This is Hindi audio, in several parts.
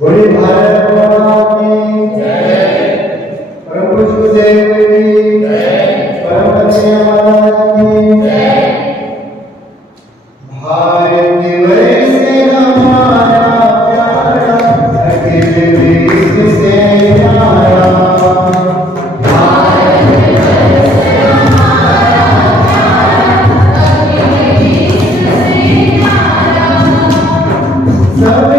बोले भारत माता की जय, परम पूज्य गुरुदेव की जय, परम पूज्य माता की जय। भारत वर्ष हमारा प्यारा, अखिल विश्व से न्यारा। भारत वर्ष हमारा प्यारा, अखिल विश्व से न्यारा। सब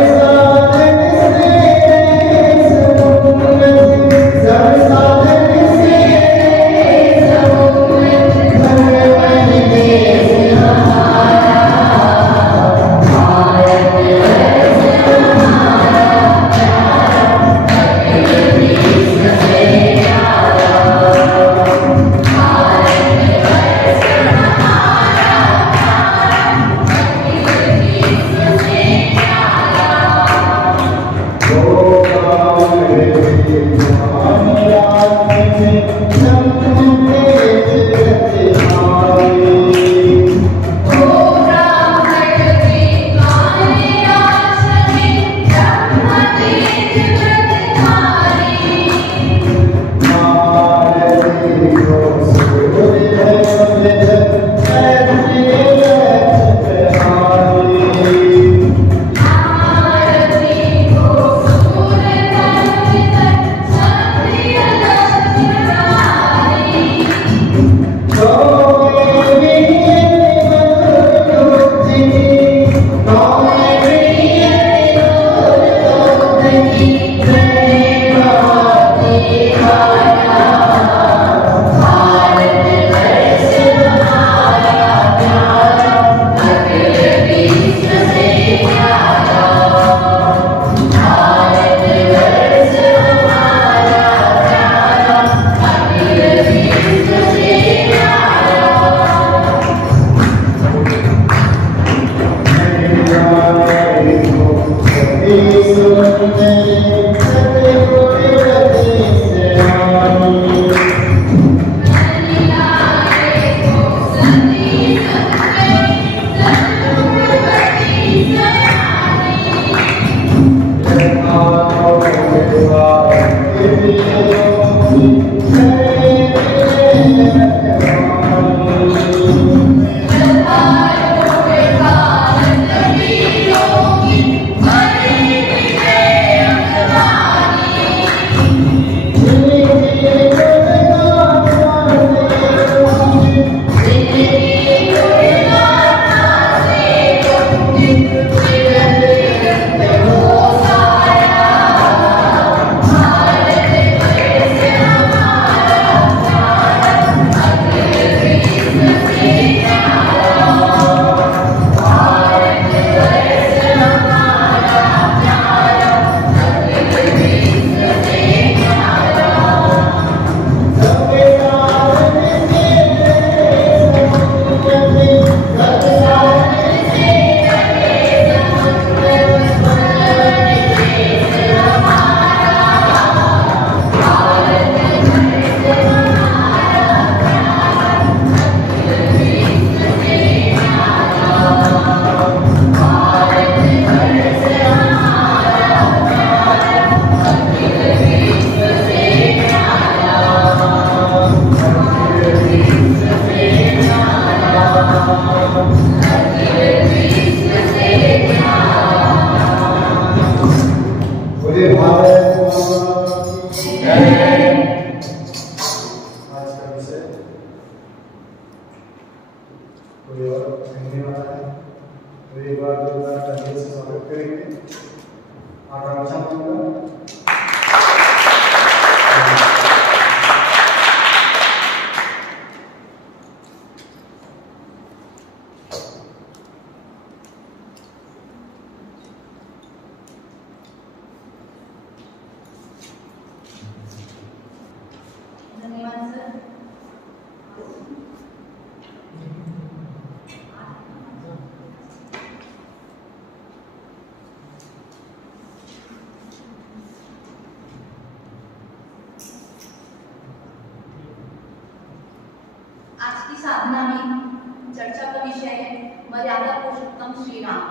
साधना में चर्चा का विषय है मर्यादा पुरुषोत्तम श्री राम।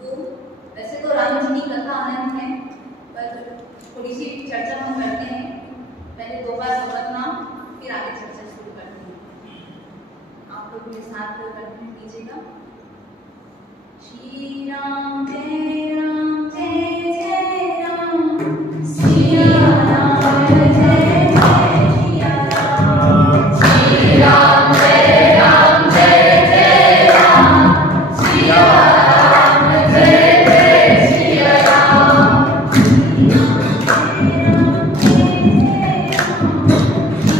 तो वैसे तो राम जी की कथा अनंत है, पर थोड़ी सी चर्चा हम करते हैं। पहले 2 बार भगवत नाम, फिर आगे चर्चा शुरू करते हैं। आप लोग मेरे साथ कंटिन्यू कीजिएगा। श्री राम जय राम जय जय राम, सिया राम जय जय सिया राम, श्री राम जय राम जय जय राम, सिया राम जय जय सिया राम,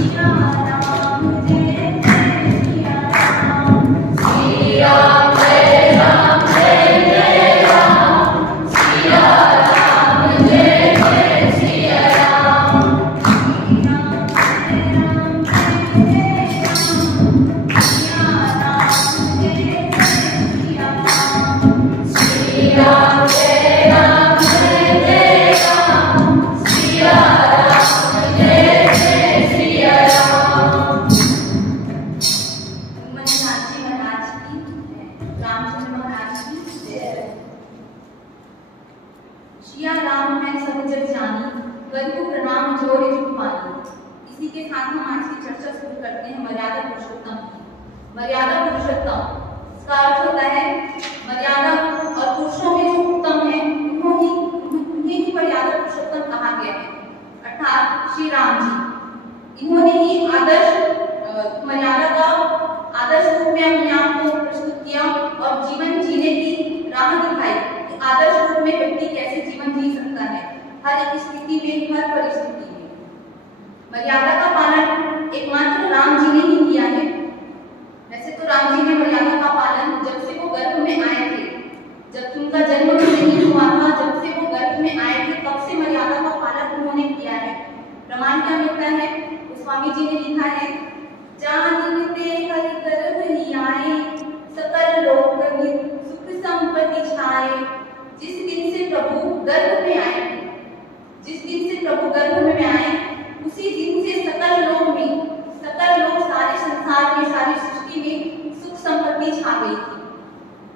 सिया राम जय जय सिया राम, श्री राम जय राम जय जय राम, सिया राम जय जय सिया राम, श्री राम जय राम जय जय राम, सिया राम जय जय सिया राम। झांसी महाराज की रामचंद्र महाराज की जय। सिया राम मैं सब जग जानी, करूं प्रणाम जोड़े जुग पानी। इसी के साथ हम आज की चर्चा शुरू करते हैं मर्यादा पुरुषोत्तम की। मर्यादा पुरुषोत्तम इसका अर्थ होता है मर्यादा, और पुरुषों में जो उत्तम है उन्हें ही मर्यादा पुरुषोत्तम कहा गया है, अर्थात श्री राम जी। इन्होंने ही आदर्श मर्यादा का आदर्श रूप में अपने आप को प्रस्तुत किया और जीवन जीने की राह दिखाई कि आदर्श रूप में व्यक्ति कैसे जीवन जी सकता है, हर एक स्थिति में, हर परिस्थिति में। मर्यादा का पालन एकमात्र राम जी ने ही किया है। वैसे तो राम जी ने मर्यादा का पालन जब से वो गर्भ में आए थे, जब उनका जन्म भी नहीं हुआ था, जब से वो गर्भ में आए थे तब से मर्यादा का पालन उन्होंने किया है। प्रमाण क्या मिलता है? स्वामी जी ने लिखा है, जानिन ते हरि गर्भ ही आए, सकल लोक सुख संपत्ति छाए। जिस दिन से प्रभु गर्भ में आए, जिस दिन से प्रभु गर्भ में आए, उसी दिन से सकल लोक सारे संसार में, सारी सृष्टि में सुख संपत्ति छा गई थी।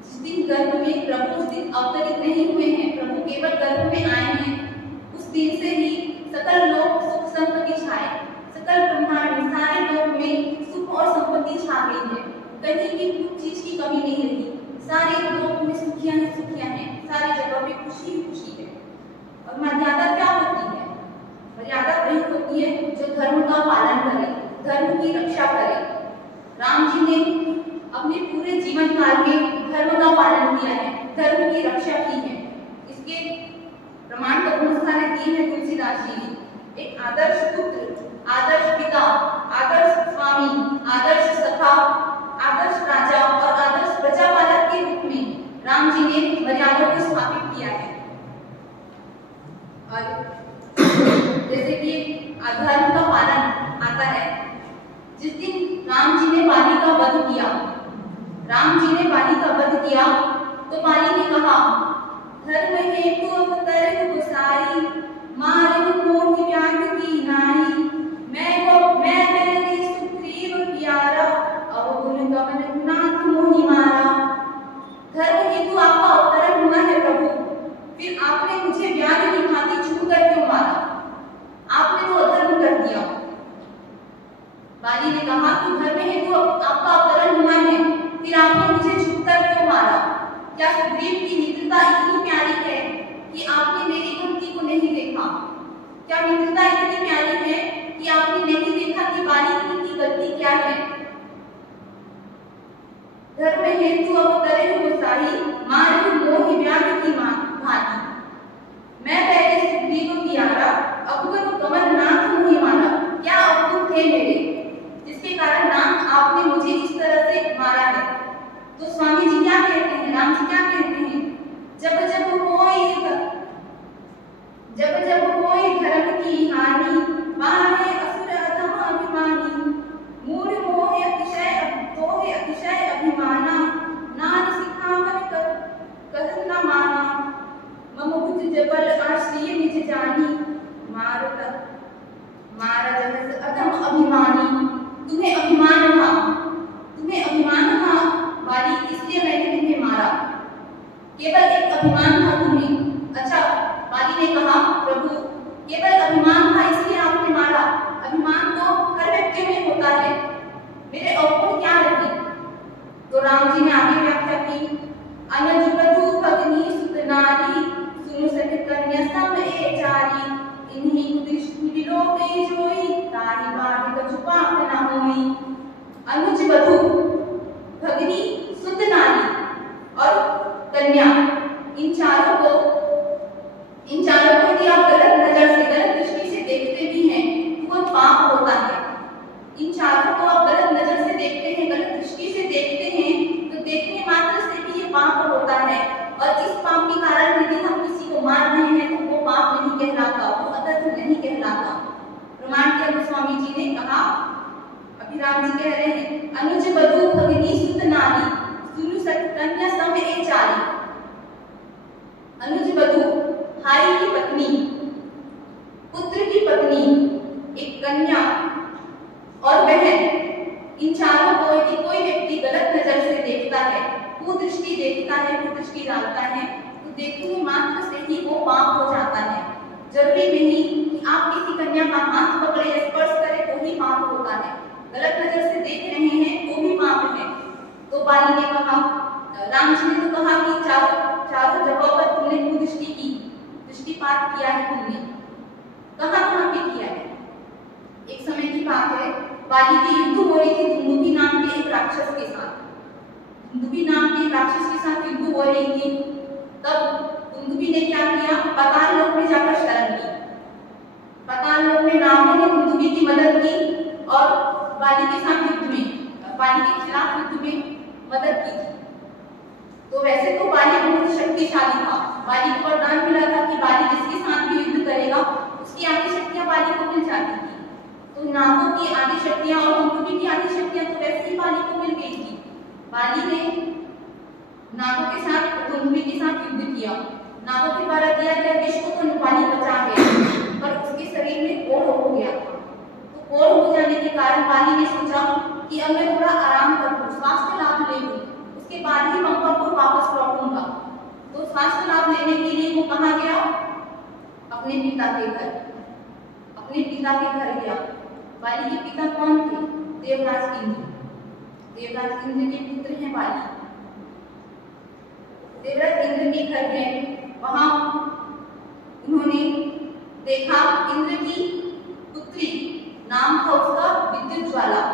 जिस दिन गर्भ में प्रभु, उस दिन अवतरित नहीं हुए हैं, प्रभु केवल गर्भ में आए हैं, उस दिन से ही सकल लोक सुख संपत्ति छाए। सकल ब्रह्मांड में, सारे लोक में सुख और संपत्ति छा गई है। कहीं भी कुछ चीज की कमी नहीं रही। सारे लोक में सुखियां ही सुखियां हैं, सारी जगह पे खुशी ही खुशी है। और मर्यादा क्या होती है? मर्यादा वही होती है जो धर्म का पालन करे, धर्म की रक्षा करे। राम जी ने अपने पूरे जीवन काल में धर्म का पालन किया है, धर्म की रक्षा की है। इसके प्रमाण तो बहुत सारे दिए हैं तुलसीदास जी ने। एक आदर्श पुत्र, आदर्श पिता, आदर्श स्वामी, आदर्श सखा, आदर्श राजा और आदर्श प्रजापालक के रूप में राम जी ने मर्यादा को स्थापित किया है। और जैसे कि धर्म का पालन आता है, जिस दिन राम जी ने बाली का वध किया, राम जी ने बाली का वध किया तो बाली ने कहा, धर्म हेतु अवतरत गोसाई, मारहु मोहि व्याध की नाई। मैं तेरी सुग्रीव प्यारा, अवगुण गमन गुनाथ मोहि मारा। धर्म हेतु आपका अवतरण हुआ है प्रभु, फिर आपने मुझे व्याध की भांति छू कर क्यों मारा? आपने तो अधर्म कर दिया। बाली ने कहा कि धर्म हेतु आपका अवतरण हुआ है, फिर आपने मुझे छूकर क्यों मारा? क्या सुग्रीव की मित्रता इतनी प्यारी है कि आपने मेरी भक्ति को नहीं देखा? क्या मित्रता इतनी प्यारी है कि आपने नहीं देखा कि बाली की गलती क्या है? धर्म हेतु अवतरे गोसाई, मारहु मोहि व्याध की भांति। मैं पहले सुग्रीव प्यारा, अवगुण गमन नाथ मोहि मारा। क्या अवगुण थे मेरे जिसके कारण नाथ आपने मुझे इस तरह से मारा है? तो स्वामी जी क्या कहते हैं, राम जी क्या कहते हैं? जब जब होई धर्म की हानि, मारे असुर अधम अभिमानी। मूढ़ मोह अतिशय अभिमाना, नार सिखावन कहत न माना। मम भुज जबल आश्रिय निज जानी, मारा जगत अधम अभिमानी। तुम्हें अभिमान था बाली, इसलिए मैंने तुम्हें मारा। केवल एक अभिमान था तो राम जी ने आगे व्याख्या की, अनुज वधू भगनी सुत नारी, सुनु सखी कन्या सम ए चारी, इन्हीं दृष्टि विलोके जोई, ताहि बाढ़ कछु पाप न होई। अनुज वधू भगनी सुत नारी और कन्या, इन चारों को यदि आप गलत नजर से, गलत दृष्टि से देखते भी हैं तो वो पाप होता है। इन चारों को आप गलत नजर से देखते हैं, गलत दृष्टि से देखते हैं तो देखने मात्र से भी ये पाप होता है। और इस पाप के कारण यदि हम किसी को मार रहे हैं तो वो पाप नहीं कहलाता, वो अधर्म नहीं कहलाता। प्रमाण के गोस्वामी जी ने कहा, अभी राम जी कह रहे हैं, अनुज वधू भगनी सुत नारी, सुनु सखी कन्या सम ए चारी। अनुज वधू भाई की पत्नी, पुत्र की पत्नी, एक कन्या और बहन, इन चारों को यदि कोई व्यक्ति गलत नजर से देखता है, कुदृष्टि देखता है, कुदृष्टि डालता है, तो देखने मात्र से ही वो पाप हो जाता है। जरूरी नहीं कि आप किसी कन्या का हाथ पकड़े या स्पर्श करें तो ही पाप होता है, गलत नजर से देख रहे हैं तो भी पाप है। तो बाली ने कहा, राम जी ने तो कहा कि चारों जगहों पर तुमने कुदृष्टि की, दृष्टिपात किया है तुमने, कहाँ पे किया है। एक समय की बात है, बाली की युद्ध हो रही थी दुंदुभी नाम के एक राक्षस के साथ। दुंदुभी नाम के राक्षस के साथ युद्ध हो रही थी। तब दुंदुभी ने क्या किया, पाताल लोक में जाकर शरण ली। पाताल लोक में रावण ने दुंदुभी की मदद की और बाली के साथ युद्ध में, बाली के खिलाफ युद्ध में मदद की थी। तो वैसे तो बाली बहुत शक्तिशाली था, बाली को वरदान मिला था कि बाली जिसके साथ भी युद्ध करेगा उसकी आदि शक्तियां बाली को मिल जाती थी। तो नागों की आदि शक्तियां और दुंदुभी की आदि शक्तियां तो वैसे ही बाली को मिल गई थी। बाली ने नागों के साथ, दुंदुभी के साथ युद्ध किया। नागों के द्वारा दिया गया विष को तो बाली बचा गया, पर उसके शरीर में कोढ़ हो गया था। तो कोढ़ हो जाने के कारण बाली ने सोचा कि अब मैं थोड़ा आराम करूं, स्वास्थ्य लाभ ले लूं, उसके बाद ही मंगलपुर वापस लौटूंगा। तो स्वास्थ्य लाभ लेने के लिए वो कहाँ गया, अपने पिता के घर, अपने पिता के घर गया। बाली के पिता कौन थे, देवराज इंद्र। देवराज इंद्र के पुत्र हैं बाली। देवराज इंद्र के घर गए, वहां उन्होंने देखा इंद्र की पुत्री, नाम था उसका विद्युत ज्वाला।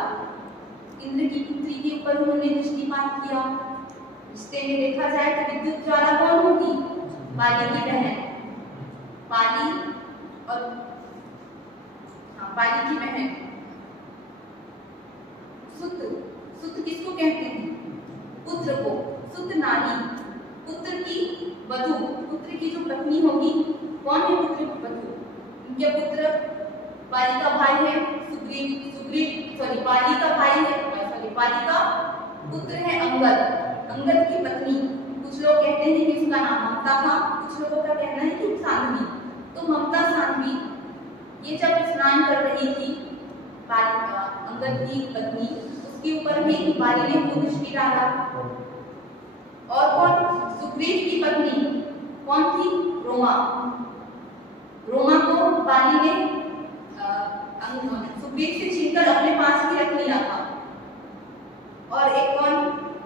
इंद्र की पुत्री के ऊपर उन्होंने दृष्टिपात किया। रिश्ते में देखा जाए तो विद्युत ज्वाला कौन होगी, बाली की बहन। बाली और बाली की बहन। सुत, सुत किसको कहते हैं, पुत्र को। सुत नारी, पुत्र की वधू, पुत्र की जो पत्नी होगी, कौन है पुत्र की वधू, उनके पुत्र बाली का भाई है बाली का भाई है, बाली का पुत्र है अंगद, अंगद की पत्नी। कुछ लोग कहते हैं कि उसका नाम ममता था, कुछ लोगों का कहना है कि साध्वी। तो ममता साध्वी ये जब स्नान कर रही थी, अंगद की पत्नी, उसके ऊपर भी बाली ने कुदृष्टि डाला। और कौन, सुग्रीव की पत्नी कौन थी, रोमा। रोमा को बाली ने सुग्रीव से छीनकर अपने पास ही रख लिया था। और एक कौन,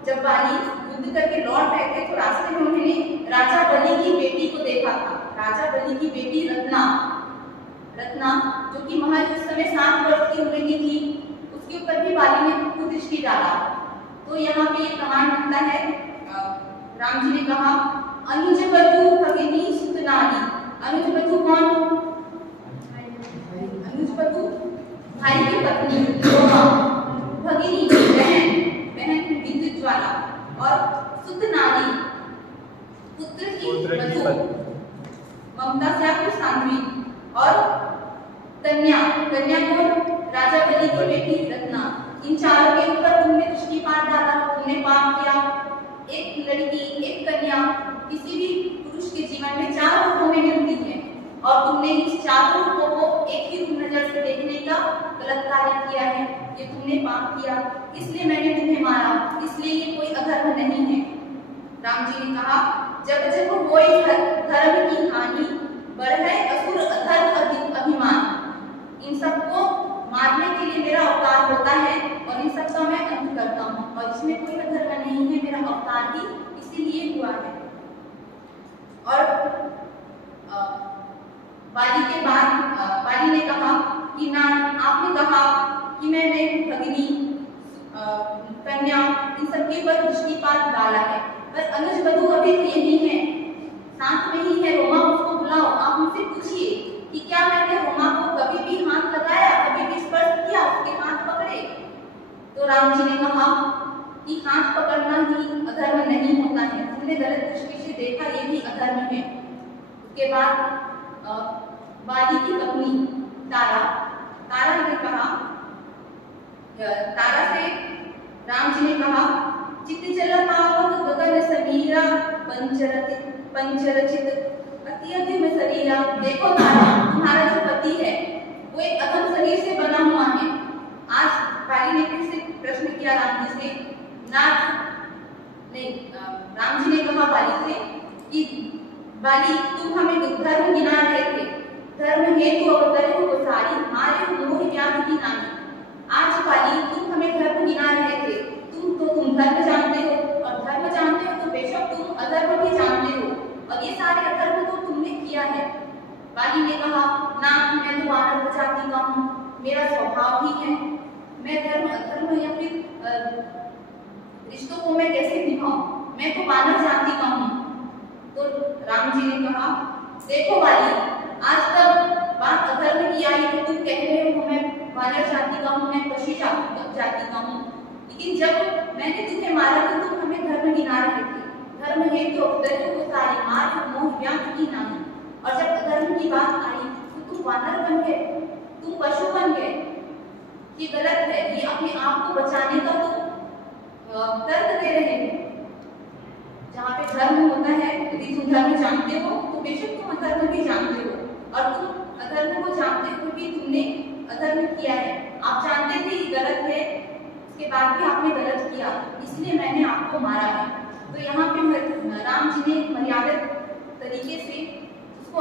जब बाली युद्ध करके लौट रहे थे तो रास्ते में उन्होंने राजा बलि की बेटी को देखा था। राजा बलि की बेटी रत्ना, जो कि महज उस समय 7 वर्ष की उम्र की थी, उसके ऊपर भी बाली ने कुदृष्टि डाला। तो यहाँ पे ये प्रमाण मिलता है, राम जी ने कहा अनुज वधू भगिनी सुत नारी। अनुज वधू कौन, अनुज वधू भाई की पत्नी रोमा, भगिनी बहन, बहन विद्युत ज्वाला, और सुत नारी पुत्र की वधू, ममता से आपको साध्वी, और कन्या, कन्या कौन, राजा बलि की बेटी रत्ना। इन चारों के ऊपर तुमने दृष्टिपात डाला, तुमने पाप किया। एक लड़की, एक कन्या किसी भी पुरुष के जीवन में 4 रूपों में मिलती है, और तुमने इस 4 रूपों को एक ही नजर से देखने का गलत कार्य किया है, ये तुमने पाप किया, इसलिए मैंने तुम्हें मारा, इसलिए ये कोई अधर्म नहीं है। राम जी ने कहा जब जब कोई धर्म की हानि बढ़े असुर अधर्म अभिमान, इन सबको मारने के लिए मेरा अवतार होता है और इन सब का मैं अंत करता हूँ, और इसमें कोई अधर्म नहीं अवतार ही इसीलिए हुआ है। और बाली ने कहा कि ना, आपने कहा कि मैंने भगिनी, कन्या, इन सबके ऊपर दृष्टिपात डाला है, पर अनुज वधू अभी तो यही है, साथ में ही है। रोमा, उसको बुलाओ, आप उनसे पूछिए कि क्या मैंने रोमा को कभी भी हाथ लगाया, कभी भी स्पर्श किया, उसके हाथ पकड़े। तो राम जी ने कहा कि हाथ पकड़ना ही अधर्म नहीं होता है, तुमने गलत दृष्टि से देखा, ये भी अधर्म है। उसके बाद बाली की पत्नी तारा ने कहा, तारा से राम जी ने कहा, चित जल पावक गगन समीरा पंचरचित अति अधम शरीरा। देखो तारा, तुम्हारा जो पति है वो एक अधम शरीर से बना हुआ है। आज बाली ने फिर से प्रश्न किया राम जी से, राम जी ने कहा बाली से कि बाली, तुम हमें धर्म गिना रहे थे, धर्म हेतु अवतरे हो गोसाई, मारे मोह ज्ञान की नानी। आज बाली, तुम हमें धर्म गिना रहे थे, तुम धर्म जानते हो, और धर्म जानते हो तो बेशक तुम अधर्म भी जानते हो, और ये सारे अधर्म तो तुमने किया है। बाली ने कहा, ना, मैं तो वानर जाति का हूँ, मेरा स्वभाव ही है, मैं धर्म अधर्म या फिर रिश्तों को मैं कैसे निभाऊं, मैं तो वानर जाति का हूँ। तो राम जी ने कहा, देखो बाली, आज तक बात अधर्म की आई तो तुम कह रहे हो मैं वानर जाति का हूँ, मैं पशु जाति का हूँ, लेकिन जब मैंने तुम्हें मारा तो तुम हमें धर्म गिना रहे थे, धर्म हेतु अवतरे हो गोसाई, मारे मोह ज्ञान की नानी। और जब अधर्म की बात आई तो तुम वानर बन गए, तुम पशु बन गए। ये गलत है, ये अपने आप को बचाने का तो तर्क दे रहे हैं। जहाँ पे धर्म होता है, यदि तुम धर्म जानते हो तो बेशक तुम अधर्म भी जानते हो, और तुम अधर्म को जानते हुए भी तुमने अधर्म किया है। आप जानते थे ये गलत है, उसके बाद भी आपने गलत किया, इसलिए मैंने आपको मारा है। तो यहाँ पे राम जी ने मर्यादित तरीके से उसको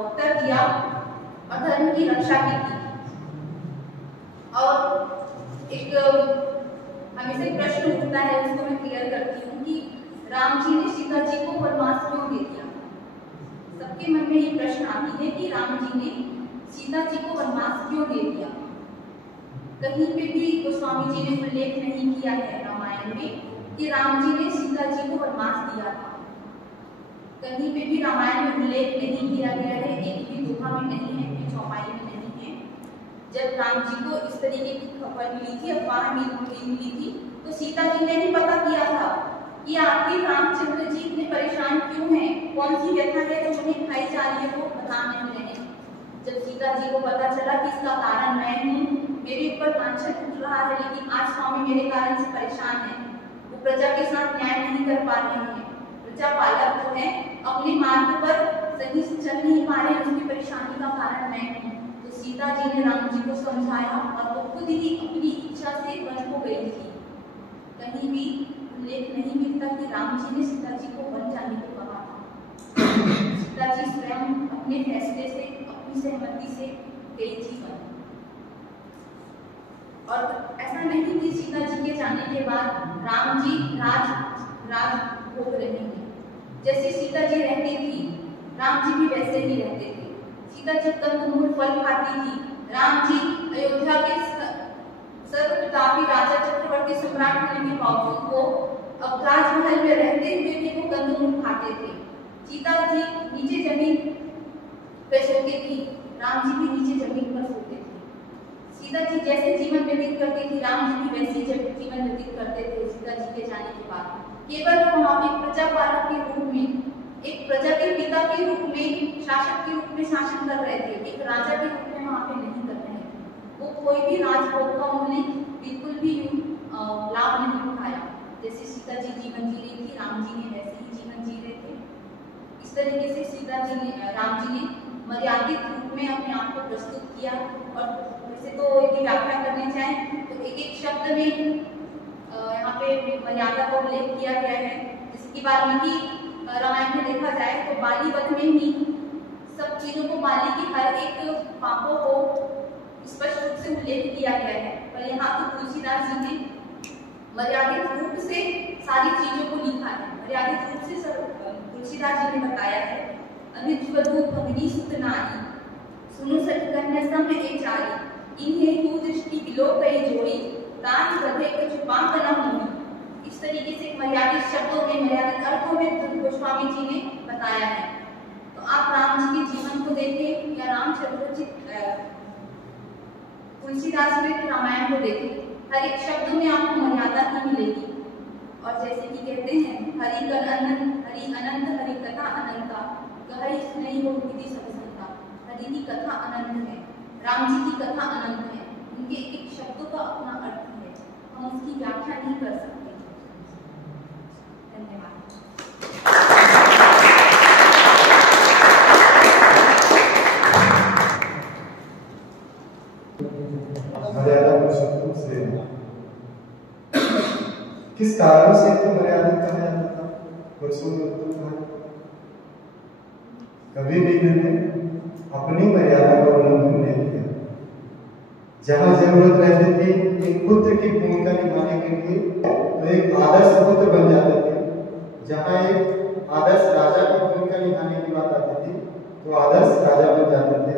उत्तर दिया और धर्म की रक्षा की थी। और एक हमेशा प्रश्न उठता है, उसको मैं क्लियर करती हूँ कि राम जी ने सीता जी को वनवास क्यों दे दिया। सबके मन में ये प्रश्न आती है कि राम जी ने सीता जी को वनवास क्यों दे दिया। कहीं पे भी गोस्वामी जी ने उल्लेख नहीं किया है रामायण में कि राम जी ने सीता जी को वनवास दिया था। कहीं पे भी रामायण में उल्लेख नहीं किया गया है, एक भी दोहा में नहीं है, एक चौपाई में नहीं है। जब राम जी को इस तरीके की खबर मिली थी, अफवाह मिली थी, तो सीता जी ने भी पता किया था कि आखिर रामचंद्र जी इतने परेशान क्यों हैं, कौन सी व्यथा है जो उन्हें खाई जा रही है वो बता नहीं रहे। जब सीता जी को पता चला कि इसका कारण मैं हूँ, मेरे ऊपर लांछन उठ रहा है, लेकिन आज स्वामी मेरे कारण से परेशान है, वो प्रजा के साथ न्याय नहीं कर पा रहे हैं, प्रजा पालक जो है अपने मार्ग पर सही से चल नहीं पा रहे हैं, उसकी परेशानी का कारण मैं हूँ। तो सीता जी ने राम जी को समझाया और वो खुद ही अपनी इच्छा से वन को गई थी। कहीं भी उल्लेख नहीं मिलता कि राम जी ने सीता जी को वन जाने को कहा था। सीता जी स्वयं अपने फैसले से, अपनी सहमति से गई थी वन। और ऐसा नहीं कि सीता जी के जाने के बाद राम जी राज भोग रहे हैं। जैसे सीता जी रहती थी, राम जी भी वैसे ही रहते थे। सीता जी कंदमूल फल खाती थी, राम जी अयोध्या के सर्वप्रतापी राजा चक्रवर्ती सम्राट होने के बावजूद वो अब राजमहल में रहते हुए भी वो कंदमूल खाते थे। सीता जी नीचे जमीन पे सोती थी, राम जी भी नीचे जमीन पर सोते थे। सीता जी जैसे जीवन व्यतीत करती थी, राम जी भी वैसे जीवन व्यतीत करते थे। सीता जी के जाने के बाद केवल वो वहाँ पे प्रजा पालक के रूप में, एक प्रजा के पिता के रूप में, शासक के रूप में शासन कर रहे थे, एक राजा के रूप में वहाँ पे नहीं कर रहे थे। वो कोई भी राजभोग का उन्होंने बिल्कुल भी लाभ नहीं उठाया। जैसे सीता जी जीवन जी रही थी, राम जी ने वैसे ही जीवन जी रहे थे। इस तरीके से सीता जी ने, राम जी ने मर्यादित रूप में अपने आप को प्रस्तुत किया। और वैसे तो यदि व्याख्या करने जाए तो एक एक शब्द में यहाँ पे मर्यादा का उल्लेख किया गया है। जिसकी वाल्मीकि रामायण में देखा जाए तो बाली वध में ही सब चीजों को, बाली के हर एक पापों को स्पष्ट रूप से उल्लेख किया गया है। पर यहाँ तो तुलसीदास जी ने मर्यादित रूप से सारी चीजों को लिखा है। मर्यादित रूप से तुलसीदास जी ने बताया है, अनुजवधू भगनी सुत नारी, सुनु सटकन्या सम चारी, इन्हें कुदृष्टि बिलो कई जोड़ी, तान बधे कछु पाप न होनी। इस तरीके से मर्यादित शब्दों में, मर्यादित अर्थों में गोस्वामी जी ने बताया है। तो आप राम जी के जीवन को देखें या रामचरित तुलसीदास में रामायण को देखें, हर एक शब्द में आपको मर्यादा ही मिलेगी। और जैसे कि कहते हैं, हरि अनंत, हरि कथा अनंता, हरि नहीं हो विधि सब संता। हरि की कथा अनंत है, राम जी की कथा अनंत है, उनके एक एक शब्दों का अपना अर्थ है, हम उसकी व्याख्या नहीं कर सकते। धन्यवाद। मर्यादा पुरुषोत्तम से किस कारण से तो मर्यादित कहा जाता था, पुरुषोत्तम कहा जाता था? कभी भी इन्होंने अपनी मर्यादा का उल्लंघन नहीं किया। जहां जरूरत रहती थी एक पुत्र की भूमिका निभाने के लिए तो एक आदर्श पुत्र बन जाते थे, जहां एक आदर्श राजा की भूमिका निभाने की बात आती थी तो आदर्श राजा बन जाते थे,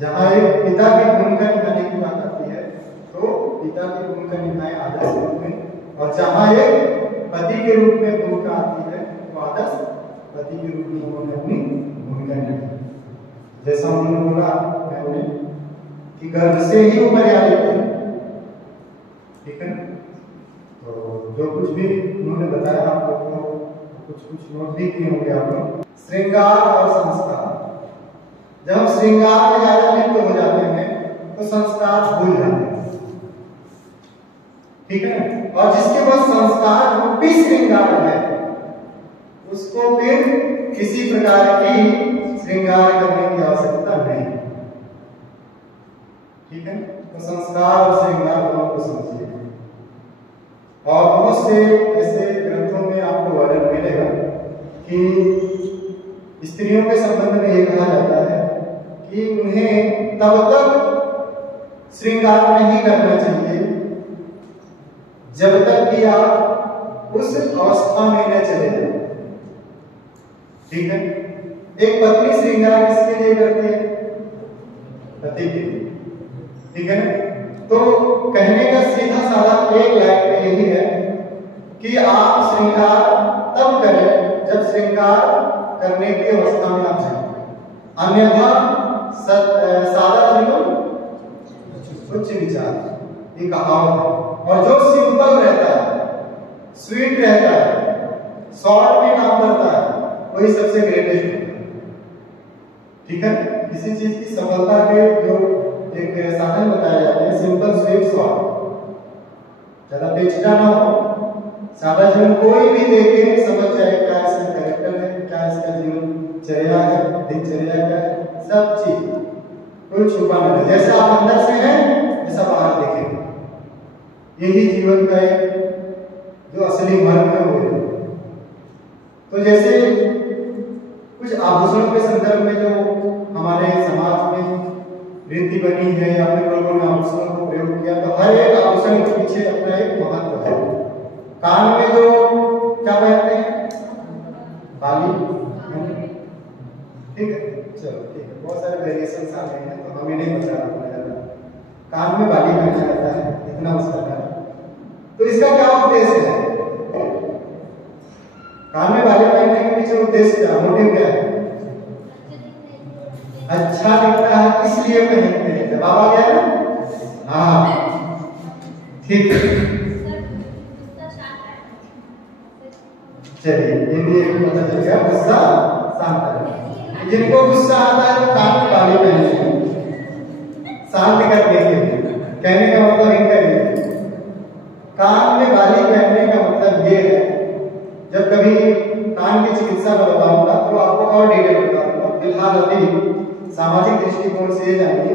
जहां एक पिता की भूमिका निभाने की बात आती है तो पिता की भूमिका निभाए आदर्श रूप में, और जहां एक पति के रूप में भूमिका आती है तो आदर्श पति के रूप में उन्होंने अपनी भूमिका निभाई। जैसा उन्होंने बोला पहले कि गर्भ से ही वो मर्यादित थे, ठीक है। तो जो कुछ भी उन्होंने बताया आप लोग को कुछ नोट भी किए होंगे आप लोग। श्रृंगार और संस्कार, जब हम श्रृंगार में ज्यादा लिप्त हो जाते हैं तो संस्कार भूल जाते हैं, ठीक है। और जिसके पास संस्कार रूपी श्रृंगार है उसको फिर किसी प्रकार की श्रृंगार करने की आवश्यकता नहीं, ठीक है। तो संस्कार और श्रृंगार दोनों को समझिए। और बहुत से ऐसे ग्रंथों में आपको वर्णन मिलेगा कि स्त्रियों के संबंध में ये कहा जाता है कि उन्हें तब तक श्रृंगार नहीं करना चाहिए जब तक कि आप उस अवस्था में न चले जाए, ठीक है। एक पत्नी श्रृंगार किसके लिए करती है? पति के लिए, ठीक है। तो कहने का सीधा साधा एक लाइन में यही है कि आप श्रृंगार तब करें जब श्रृंगार करने की अवस्था में आप जाए, अन्यथा सादा जीवन उच्च विचार, ये कहावत है। और जो सिंपल रहता है, स्वीट रहता है, शॉर्ट में काम करता है, वही सबसे ग्रेटेस्ट होता है, ठीक है। किसी चीज की सफलता के जो एक साधन बताए जाते हैं, सिंपल स्वीट शॉर्ट, ज्यादा पेचीदा ना हो, सादा जीवन कोई भी देखे समझ जाए क्या इसका कैरेक्टर है, क्या इसका जीवनचर्या है, दिनचर्या क्या है, सब चीज कोई छुपा नहीं, जैसे आप अंदर से हैं वैसा बाहर देखेंगे। यही जीवन का एक जो असली मर्म है वो है। तो जैसे कुछ आभूषणों के संदर्भ में जो हमारे समाज में रीति बनी है या फिर लोगों ने आभूषणों को प्रयोग किया, तो हर एक आभूषण के पीछे अपना एक महत्व है। कान में जो क्या पहनते हैं? बाली, ठीक है, चलो ठीक है, बहुत सारे वेरिएशंस आ गए हैं तो हमें नहीं बचा रहा। कान में बाली पहना जाता है, इतना उसका है। तो इसका क्या उद्देश्य है? कान में बाली पहनने के पीछे उद्देश्य क्या, मोटिव क्या है? अच्छा दिखता है इसलिए पहनते हैं। जवाब आ गया ना? हाँ, ठीक है। चलिए ये भी एक पता चल गया, गुस्सा शांत है। जिनको गुस्सा आता है तो कान में बाली पहनते शांत कर देंगे। कहने का मतलब इनका ये, कान में बाली पहनने का मतलब ये है, जब कभी कान की चिकित्सा में बताऊंगा तो आपको और डिटेल बताऊंगा। फिलहाल अभी सामाजिक दृष्टिकोण से ये जानिए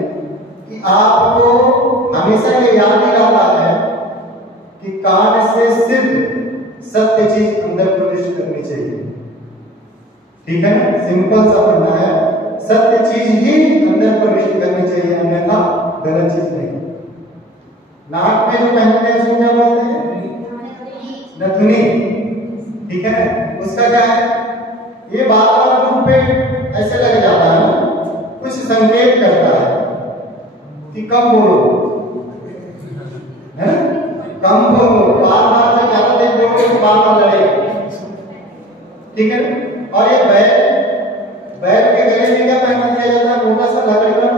कि आपको हमेशा ये याद दिलाता है कि कान से सिर्फ सत्य चीज अंदर प्रवेश करनी चाहिए, ठीक है ना। सिंपल सा पढ़ना है, सत्य चीज ही अंदर प्रवेश करनी चाहिए, अन्यथा गलत चीज नहीं। नाक में जो पहनते हैं उसको क्या बोलते हैं? बार बार लड़ेगा, ठीक है। और ये बैल के गले में क्या पहना दिया जाता है, मोटा सा लकड़ी का,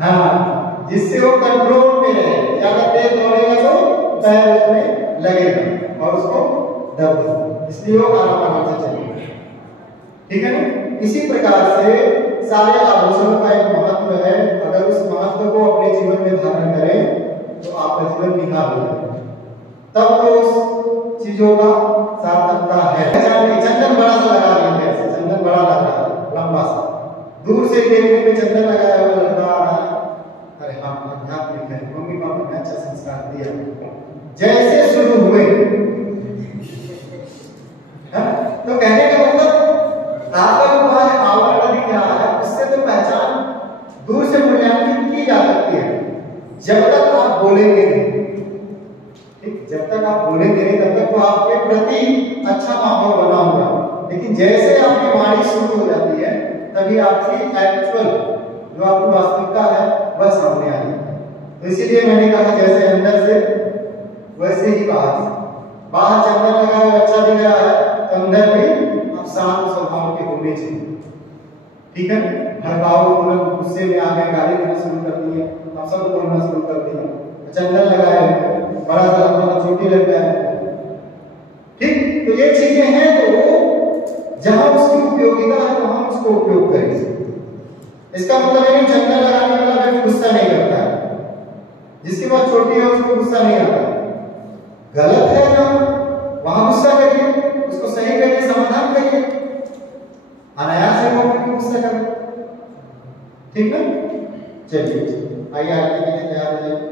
हाँ, जिससे वो कंट्रोल में रहे, ज्यादा तेज दौड़ेगा तो पैर उसमें लगेगा और उसको दर्द, इसलिए वो आराम से चलेगा, ठीक है ना। इसी प्रकार से सारे आभूषणों का एक महत्व है, अगर उस महत्व को अपने जीवन में धारण करें तो आपका जीवन निखार हो जाएगा, तब तो उस चीजों का सार्थकता है। चंदन बड़ा सा लगा लेते हैं, चंदन बड़ा लगा लंबा सा, दूर से देखने पे चंदन लगाया हुआ लड़का आ रहा है, अरे हाँ आध्यात्मिक है, मम्मी पापा ने अच्छा संस्कार दिया, जैसे शुरू हुए तो कहने का मतलब आपका जो वहां आवरण दिख रहा है उससे तो पहचान दूर से मूल्यांकन की जा सकती है, जब तक आप बोलेंगे नहीं, ठीक, जब तक आप बोलेंगे नहीं तब तक तो आपके प्रति अच्छा माहौल बना होगा, लेकिन जैसे आपकी वाणी शुरू हो जाती है तभी आपकी एक्चुअल जो आपकी वास्तविकता है वह सामने आ जाती है। तो इसीलिए मैंने कहा जैसे अंदर से वैसे ही बाहर चंदन लगाया अच्छा दिख रहा है तो अंदर भी आप शांत स्वभाव के होने चाहिए, ठीक है। भड़काऊ गुस्से में आ गए, गाली देना शुरू कर दिए, आप सब बोलना शुरू कर दिए, चंदन लगाए, बड़ा सा लंबा चोटी लग गया, ठीक। तो ये चीजें हैं, तो जहां उसकी उपयोगिता है वहां उसको उपयोग करें। इसका मतलब है कि चंदन लगाने वाला व्यक्ति गुस्सा नहीं करता है, जिसके पास छोटी है उसको गुस्सा नहीं आता, गलत है जो वहां गुस्सा करिए, उसको सही करिए, समाधान करिए, अनायास है वो गुस्सा करें, ठीक है। चलिए आइए आगे के लिए तैयार हो जाइए।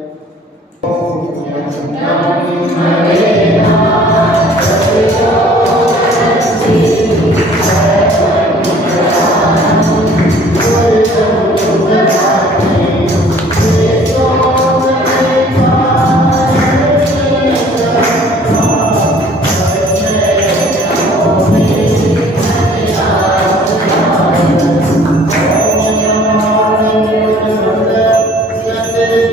Thank you.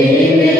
तेरी